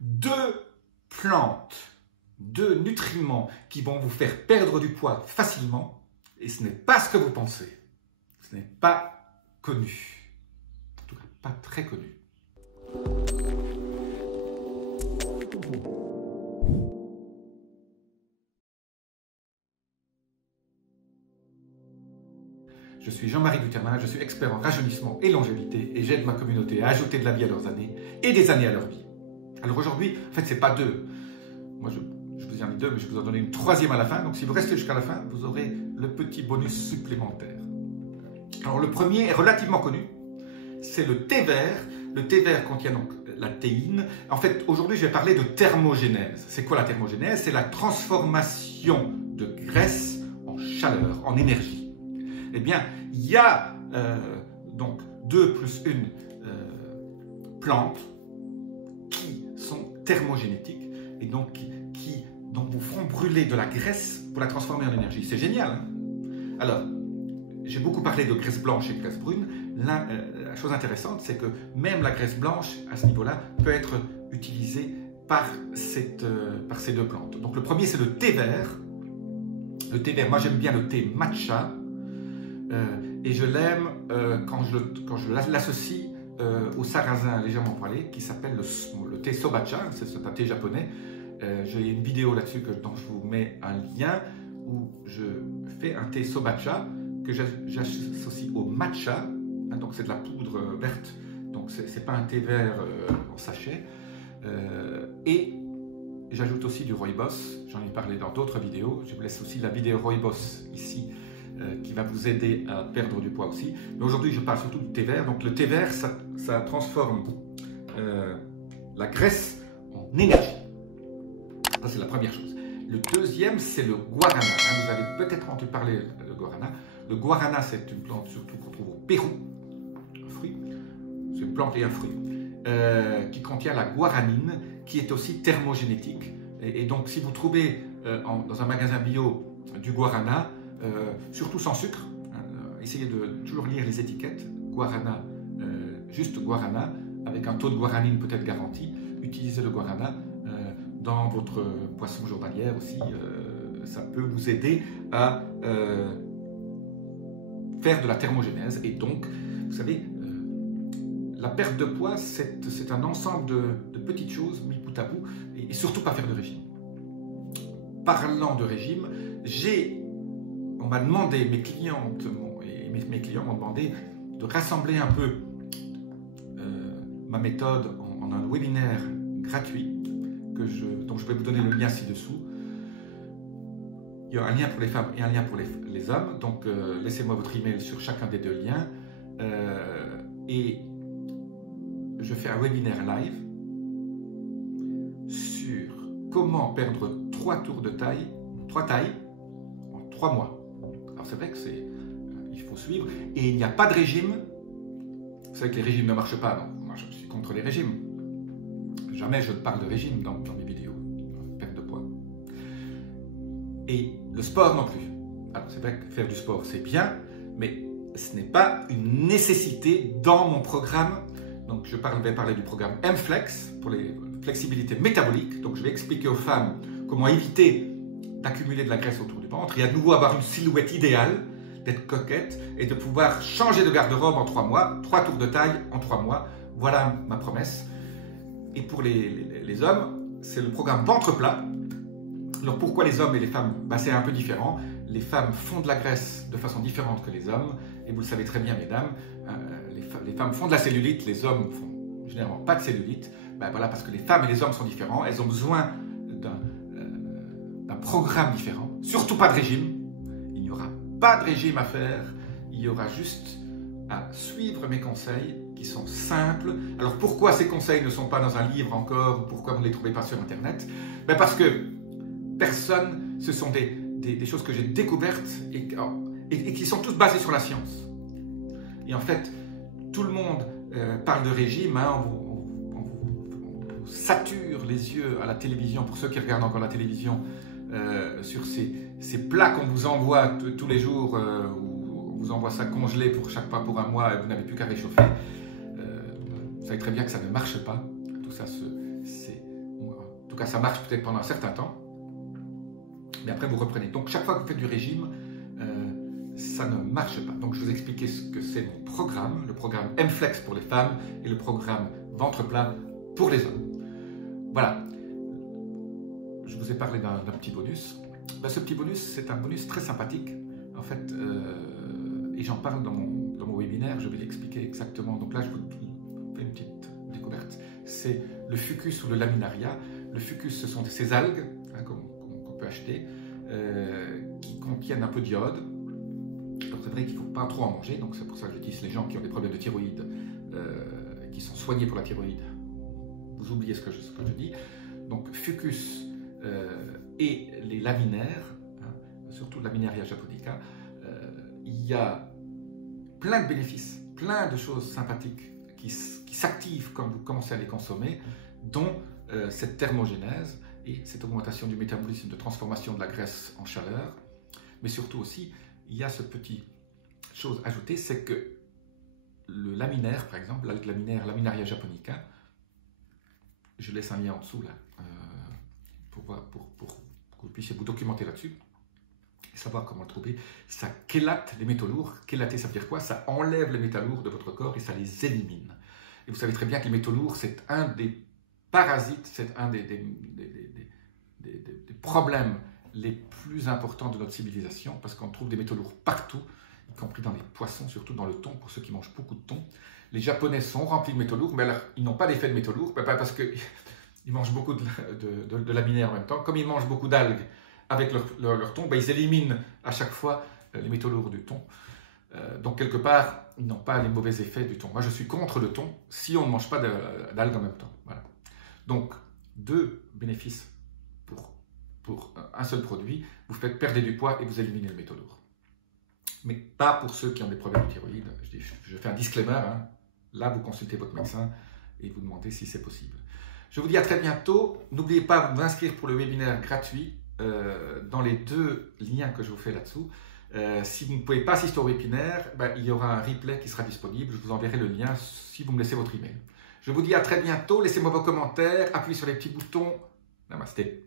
deux plantes, deux nutriments qui vont vous faire perdre du poids facilement, et ce n'est pas ce que vous pensez. Ce n'est pas connu. En tout cas, pas très connu. Je suis Jean-Marie Dutermin, je suis expert en rajeunissement et longévité et j'aide ma communauté à ajouter de la vie à leurs années et des années à leur vie. Alors aujourd'hui, en fait, c'est pas deux. Moi, je vous en ai deux, mais je vais vous en donner une troisième à la fin. Donc si vous restez jusqu'à la fin, vous aurez le petit bonus supplémentaire. Alors le premier est relativement connu, c'est le thé vert. Le thé vert contient donc la théine. En fait, aujourd'hui, je vais parler de thermogénèse. C'est quoi la thermogénèse? C'est la transformation de graisse en chaleur, en énergie. Eh bien, il y a donc 2 plus 1 plantes qui sont thermogénétiques et donc qui vous feront brûler de la graisse pour la transformer en énergie. C'est génial, hein? Alors, j'ai beaucoup parlé de graisse blanche et de graisse brune. La chose intéressante, c'est que même la graisse blanche, à ce niveau-là, peut être utilisée par ces 2 plantes. Donc le premier, c'est le thé vert. Le thé vert, moi j'aime bien le thé matcha. Et je l'aime quand je l'associe au sarrasin légèrement poêlé qui s'appelle le thé sobacha, c'est un thé japonais. J'ai une vidéo là-dessus dont je vous mets un lien où je fais un thé sobacha que j'associe au matcha, hein, donc c'est de la poudre verte, donc c'est pas un thé vert en sachet. Et j'ajoute aussi du rooibos, j'en ai parlé dans d'autres vidéos, je vous laisse aussi la vidéo rooibos ici qui va vous aider à perdre du poids aussi. Mais aujourd'hui, je parle surtout du thé vert. Donc le thé vert, ça transforme la graisse en énergie. Ça, c'est la première chose. Le deuxième, c'est le guarana. Vous avez peut-être entendu parler de guarana. Le guarana, c'est une plante surtout qu'on trouve au Pérou. Un fruit. C'est une plante et un fruit. Qui contient la guaranine, qui est aussi thermogénétique. Et donc, si vous trouvez dans un magasin bio du guarana, surtout sans sucre, essayez de toujours lire les étiquettes, guarana, juste guarana, avec un taux de guaranine peut-être garanti. Utilisez le guarana dans votre boisson journalière aussi, ça peut vous aider à faire de la thermogénèse. Et donc, vous savez, la perte de poids, c'est un ensemble de petites choses mis bout à bout, et surtout pas faire de régime. Parlant de régime, on m'a demandé, mes clientes et mes clients m'ont demandé de rassembler un peu ma méthode en un webinaire gratuit dont je vais vous donner le lien ci-dessous. Il y a un lien pour les femmes et un lien pour les hommes, donc laissez-moi votre email sur chacun des 2 liens et je fais un webinaire live sur comment perdre 3 tailles en 3 mois. Alors c'est vrai que il faut suivre et il n'y a pas de régime. Vous savez que les régimes ne marchent pas, donc moi je suis contre les régimes. Jamais je ne parle de régime dans mes vidéos, perte de poids. Et le sport non plus. Alors c'est vrai que faire du sport c'est bien, mais ce n'est pas une nécessité dans mon programme. Donc je vais parler du programme M-Flex pour les flexibilités métaboliques. Donc je vais expliquer aux femmes comment éviter d'accumuler de la graisse autour du ventre et à nouveau avoir une silhouette idéale, d'être coquette et de pouvoir changer de garde-robe en 3 mois, 3 tours de taille en 3 mois. Voilà ma promesse. Et pour les hommes, c'est le programme ventre plat. Alors pourquoi les hommes et les femmes? C'est un peu différent. Les femmes font de la graisse de façon différente que les hommes. Et vous le savez très bien, mesdames, les femmes font de la cellulite, les hommes font généralement pas de cellulite. Voilà, parce que les femmes et les hommes sont différents. Elles ont besoin d'un programme différent. Surtout pas de régime. Il n'y aura pas de régime à faire. Il y aura juste à suivre mes conseils qui sont simples. Alors pourquoi ces conseils ne sont pas dans un livre encore? Pourquoi vous ne les trouvez pas sur Internet? Parce que ce sont des choses que j'ai découvertes et qui sont tous basées sur la science. Et en fait, tout le monde parle de régime, hein, on vous sature les yeux à la télévision, pour ceux qui regardent encore la télévision, sur ces plats qu'on vous envoie tous les jours, où on vous envoie ça congelé pour chaque fois pour un mois et vous n'avez plus qu'à réchauffer. Vous savez très bien que ça ne marche pas. Tout ça, cas, ça marche peut-être pendant un certain temps, mais après vous reprenez. Donc chaque fois que vous faites du régime, ça ne marche pas. Donc je vous expliquer ce que c'est mon programme, le programme M-Flex pour les femmes et le programme Ventre plat pour les hommes. Voilà. Je vous ai parlé d'un petit bonus. Ben, ce petit bonus, c'est un bonus très sympathique, en fait, et j'en parle dans mon webinaire, je vais l'expliquer exactement. Donc là, je vous fais une petite découverte. C'est le fucus ou le laminaria. Le fucus, ce sont ces algues hein, qu'on peut acheter, qui contiennent un peu d'iode. Alors c'est vrai qu'il ne faut pas trop en manger, donc c'est pour ça que je dis les gens qui ont des problèmes de thyroïde, qui sont soignés pour la thyroïde, vous oubliez ce que je dis. Donc fucus et les laminaires, hein, surtout Laminaria japonica, il y a plein de bénéfices, plein de choses sympathiques qui s'activent quand vous commencez à les consommer, dont cette thermogénèse et cette augmentation du métabolisme de transformation de la graisse en chaleur. Mais surtout aussi, il y a ce petit chose ajoutée, c'est que le laminaire, par exemple, l'algue laminaire, Laminaria japonica, je laisse un lien en dessous là, pour que vous puissiez vous documenter là-dessus et savoir comment le trouver. Ça chélate les métaux lourds. Chélater, ça veut dire quoi? Ça enlève les métaux lourds de votre corps et ça les élimine. Et vous savez très bien que les métaux lourds, c'est un des parasites, c'est un des problèmes les plus importants de notre civilisation, parce qu'on trouve des métaux lourds partout, y compris dans les poissons, surtout dans le thon, pour ceux qui mangent beaucoup de thon. Les Japonais sont remplis de métaux lourds, mais alors, ils n'ont pas l'effet de métaux lourds, parce qu'ils mangent beaucoup de laminaire en même temps. Comme ils mangent beaucoup d'algues avec leur thon, ils éliminent à chaque fois les métaux lourds du thon. Donc, quelque part, ils n'ont pas les mauvais effets du thon. Moi, je suis contre le thon si on ne mange pas d'algues en même temps. Voilà. Donc, deux bénéfices pour un seul produit. Vous faites perdre du poids et vous éliminez le métaux lourd. Mais pas pour ceux qui ont des problèmes de thyroïde. Je fais un disclaimer. Hein. Là, vous consultez votre médecin et vous demandez si c'est possible. Je vous dis à très bientôt. N'oubliez pas de vous inscrire pour le webinaire gratuit dans les deux liens que je vous fais là-dessous. Si vous ne pouvez pas assister au webinaire, il y aura un replay qui sera disponible. Je vous enverrai le lien si vous me laissez votre email. Je vous dis à très bientôt. Laissez-moi vos commentaires. Appuyez sur les petits boutons. Namasté.